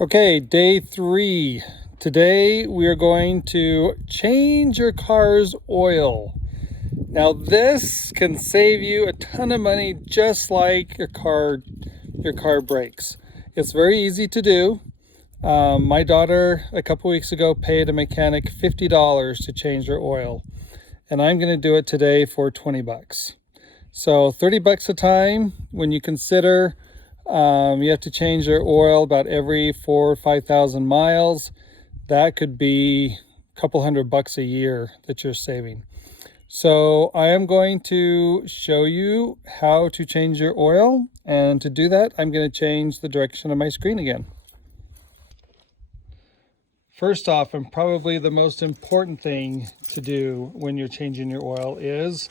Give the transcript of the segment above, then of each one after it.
Okay, day 3. Today we are going to change your car's oil. Now this can save you a ton of money, just like your car brakes. It's very easy to do. My daughter a couple weeks ago paid a mechanic $50 to change her oil, and I'm going to do it today for 20 bucks. So 30 bucks a time. When you consider you have to change your oil about every 4,000 or 5,000 miles, that could be a couple $100 a year that you're saving. So I am going to show you how to change your oil, and to do that I'm going to change the direction of my screen again. First off, and probably the most important thing to do when you're changing your oil, is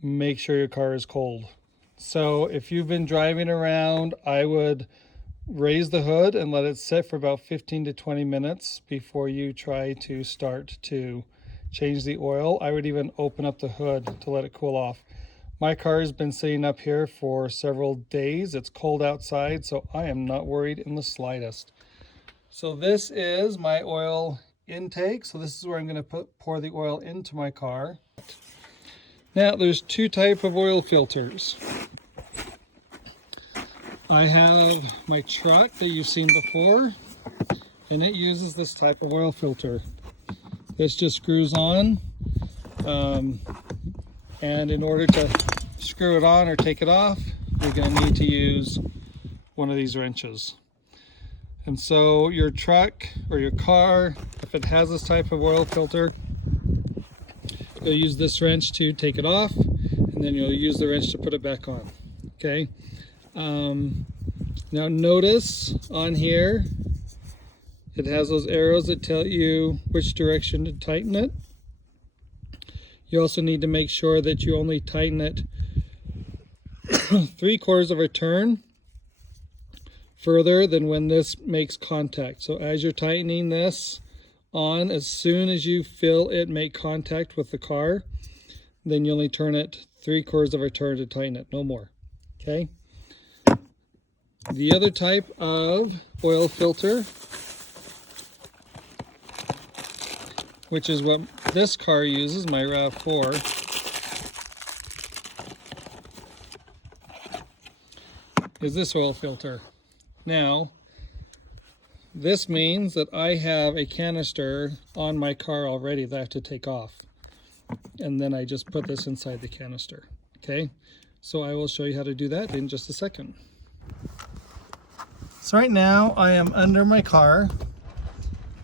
make sure your car is cold. So if you've been driving around, I would raise the hood and let it sit for about 15 to 20 minutes before you try to start to change the oil. I would even open up the hood to let it cool off. My car has been sitting up here for several days. It's cold outside, so I am not worried in the slightest. So this is my oil intake. So this is where I'm going to pour the oil into my car. Now there's two types of oil filters. I have my truck that you've seen before, and it uses this type of oil filter. This just screws on, and in order to screw it on or take it off, you're going to need to use one of these wrenches. And so your truck or your car, if it has this type of oil filter, you'll use this wrench to take it off, and then you'll use the wrench to put it back on. Okay. Now notice on here, it has those arrows that tell you which direction to tighten it. You also need to make sure that you only tighten it 3/4 of a turn further than when this makes contact. So as you're tightening this on, as soon as you feel it make contact with the car, then you only turn it 3/4 of a turn to tighten it, no more. Okay. The other type of oil filter, which is what this car uses, my RAV4, is this oil filter. Now, this means that I have a canister on my car already that I have to take off. And then I just put this inside the canister. Okay, so I will show you how to do that in just a second. So right now I am under my car,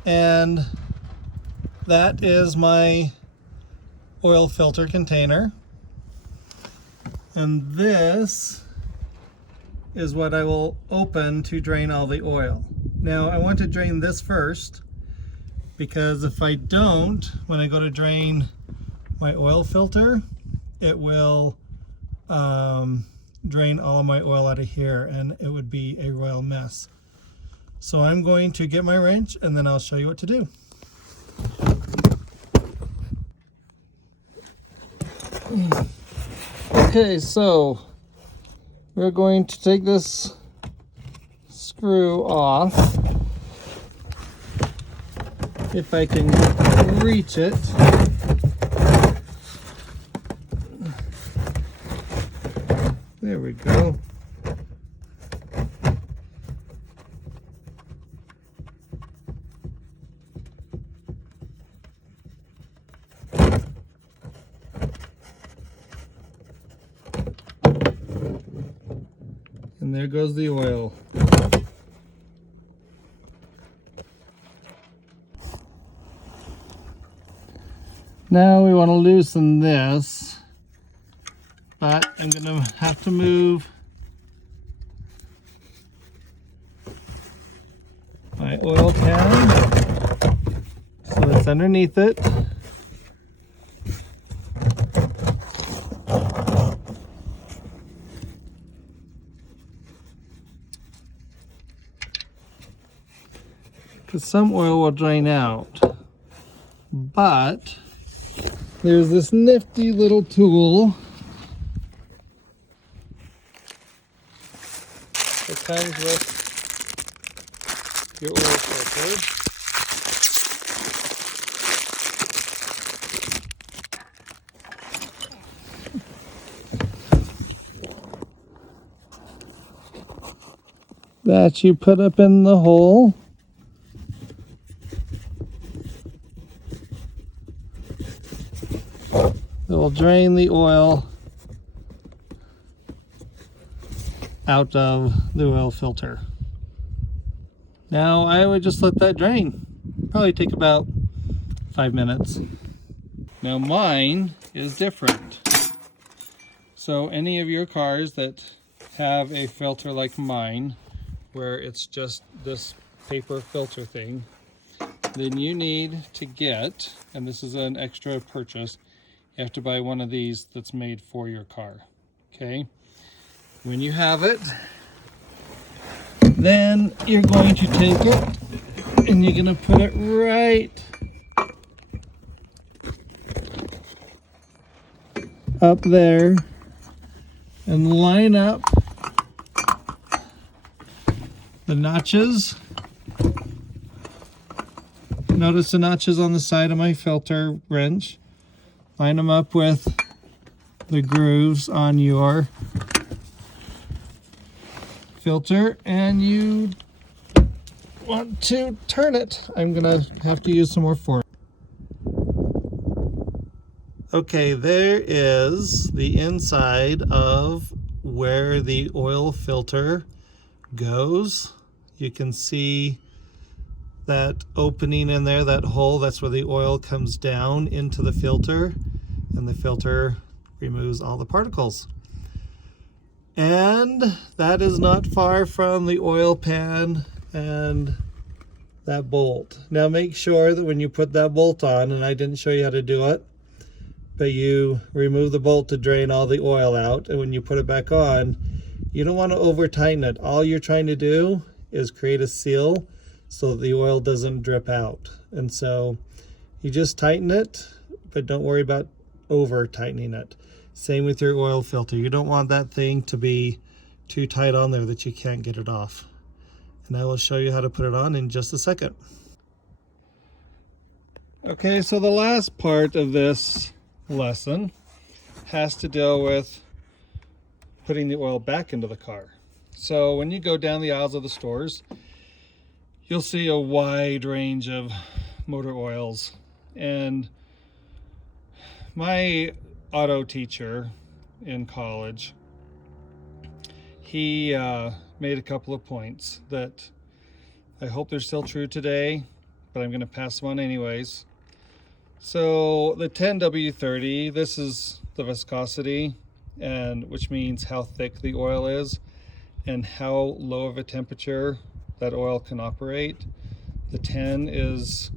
and that is my oil filter container. And this is what I will open to drain all the oil. Now I want to drain this first, because if I don't, when I go to drain my oil filter, it will drain all of my oil out of here, and it would be a royal mess. So I'm going to get my wrench, and then I'll show you what to do. Okay, so we're going to take this screw off, if I can reach it. There we go. And there goes the oil. Now we want to loosen this, but I'm going to have to move my oil can so it's underneath it. Because some oil will drain out, but there's this nifty little tool that comes with your oil filter. That you put up in the hole. It will drain the oil out of the oil filter. Now I would just let that drain. Probably take about 5 minutes. Now mine is different. So any of your cars that have a filter like mine, where it's just this paper filter thing, then you need to get, and this is an extra purchase, you have to buy one of these that's made for your car. Okay? When you have it, then you're going to take it and you're going to put it right up there and line up the notches. Notice the notches on the side of my filter wrench. Line them up with the grooves on your filter, and you want to turn it. I'm gonna have to use some more force. Okay, there is the inside of where the oil filter goes. You can see that opening in there, that hole, that's where the oil comes down into the filter, and the filter removes all the particles. And that is not far from the oil pan and that bolt. Now make sure that when you put that bolt on, and I didn't show you how to do it, but you remove the bolt to drain all the oil out, and when you put it back on, you don't want to over tighten it. All you're trying to do is create a seal so that the oil doesn't drip out. And so you just tighten it, but don't worry about over tightening it. Same with your oil filter. You don't want that thing to be too tight on there that you can't get it off. And I will show you how to put it on in just a second. Okay, so the last part of this lesson has to deal with putting the oil back into the car. So when you go down the aisles of the stores, you'll see a wide range of motor oils. And my auto teacher in college, he made a couple of points that I hope they're still true today, but I'm going to pass them on anyways. So the 10W30, this is the viscosity, and which means how thick the oil is and how low of a temperature that oil can operate. The 10 is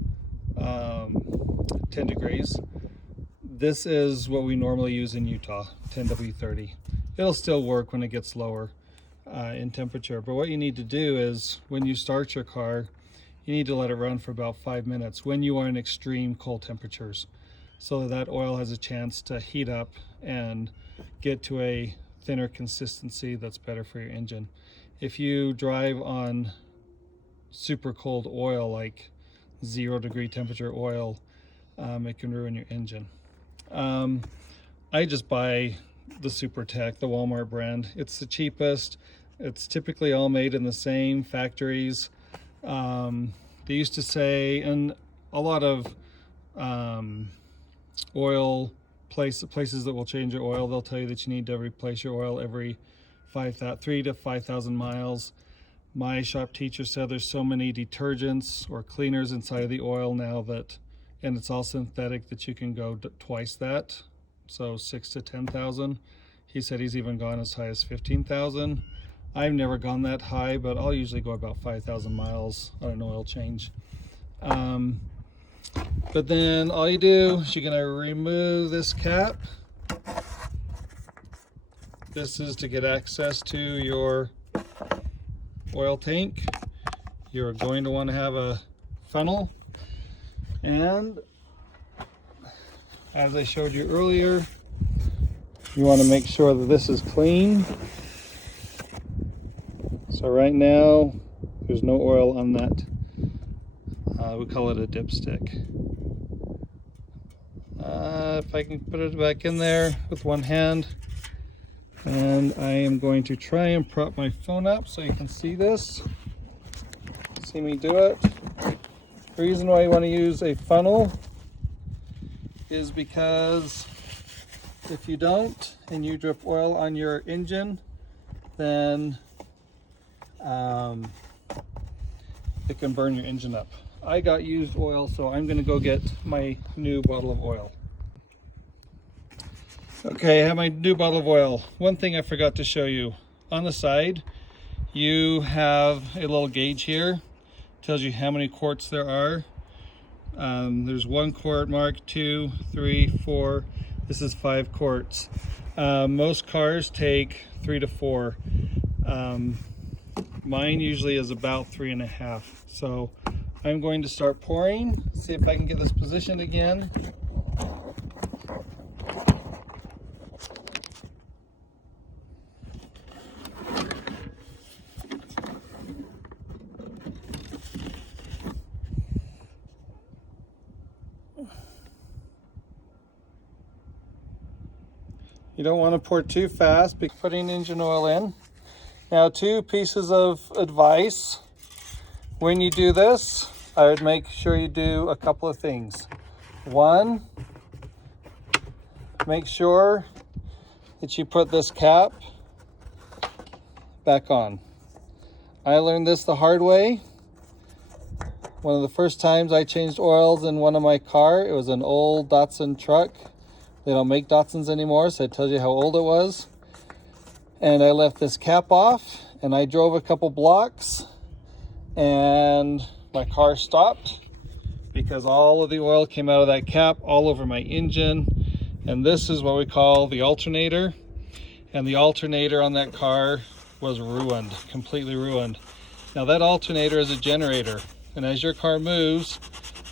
10 degrees. This is what we normally use in Utah, 10W30. It'll still work when it gets lower in temperature, but what you need to do is when you start your car, you need to let it run for about 5 minutes when you are in extreme cold temperatures, so that oil has a chance to heat up and get to a thinner consistency that's better for your engine. If you drive on super cold oil, like 0-degree temperature oil, it can ruin your engine. I just buy the SuperTech, the Walmart brand. It's the cheapest. It's typically all made in the same factories. They used to say, and a lot of oil places that will change your oil, they'll tell you that you need to replace your oil every 3,000 to 5,000 miles. My shop teacher said there's so many detergents or cleaners inside of the oil now that, and it's all synthetic, that you can go twice that, so 6,000 to 10,000. He said he's even gone as high as 15,000. I've never gone that high, but I'll usually go about 5,000 miles on an oil change. But then all you do is you're gonna remove this cap. This is to get access to your oil tank. You're going to want to have a funnel, and as I showed you earlier, you want to make sure that this is clean. So right now there's no oil on that We call it a dipstick. If I can put it back in there with one hand. And I am going to try and prop my phone up so you can see this. See me do it. The reason why you want to use a funnel is because if you don't and you drip oil on your engine, then it can burn your engine up. I got used oil, so I'm going to go get my new bottle of oil. Okay, I have my new bottle of oil. One thing I forgot to show you. On the side, you have a little gauge here. Tells you how many quarts there are. There's 1 quart mark, 2, 3, 4. This is 5 quarts. Most cars take 3 to 4. Mine usually is about 3.5. So I'm going to start pouring, see if I can get this positioned again. You don't want to pour too fast because putting engine oil in. Now, 2 pieces of advice. When you do this, I would make sure you do a couple of things. 1, make sure that you put this cap back on. I learned this the hard way. One of the first times I changed oils in one of my car, it was an old Datsun truck. They don't make Datsuns anymore, so it tells you how old it was. And I left this cap off, and I drove a couple blocks, and my car stopped because all of the oil came out of that cap all over my engine. And this is what we call the alternator. And the alternator on that car was ruined, completely ruined. Now that alternator is a generator, and as your car moves,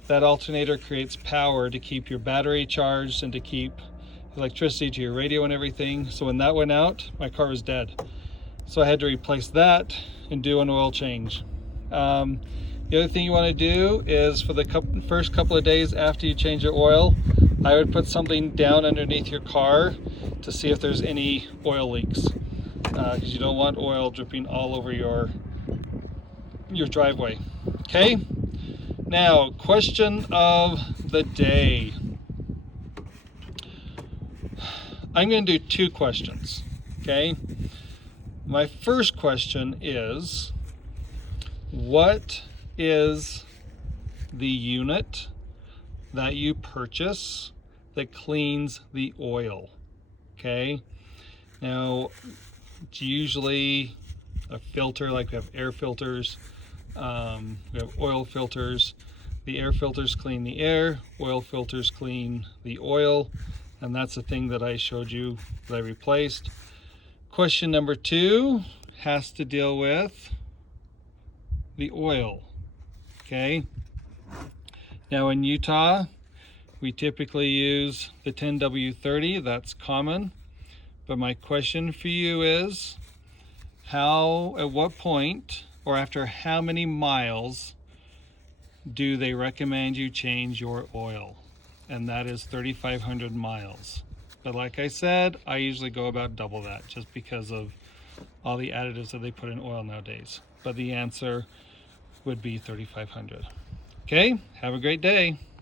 that alternator creates power to keep your battery charged and to keep electricity to your radio and everything. So when that went out, my car was dead. So I had to replace that and do an oil change. The other thing you want to do is for the first couple of days after you change your oil, I would put something down underneath your car to see if there's any oil leaks, because you don't want oil dripping all over your driveway. Okay? Now, question of the day. I'm going to do 2 questions, okay? My first question is, what is the unit that you purchase that cleans the oil? Okay? Now, it's usually a filter, like we have air filters. We have oil filters. The air filters clean the air, oil filters clean the oil, and that's the thing that I showed you that I replaced. Question number 2 has to deal with the oil. Okay? Now in Utah, we typically use the 10W30, that's common. But my question for you is, at what point, or after how many miles, do they recommend you change your oil? And that is 3,500 miles. But like I said, I usually go about double that just because of all the additives that they put in oil nowadays. But the answer would be 3,500. Okay, have a great day.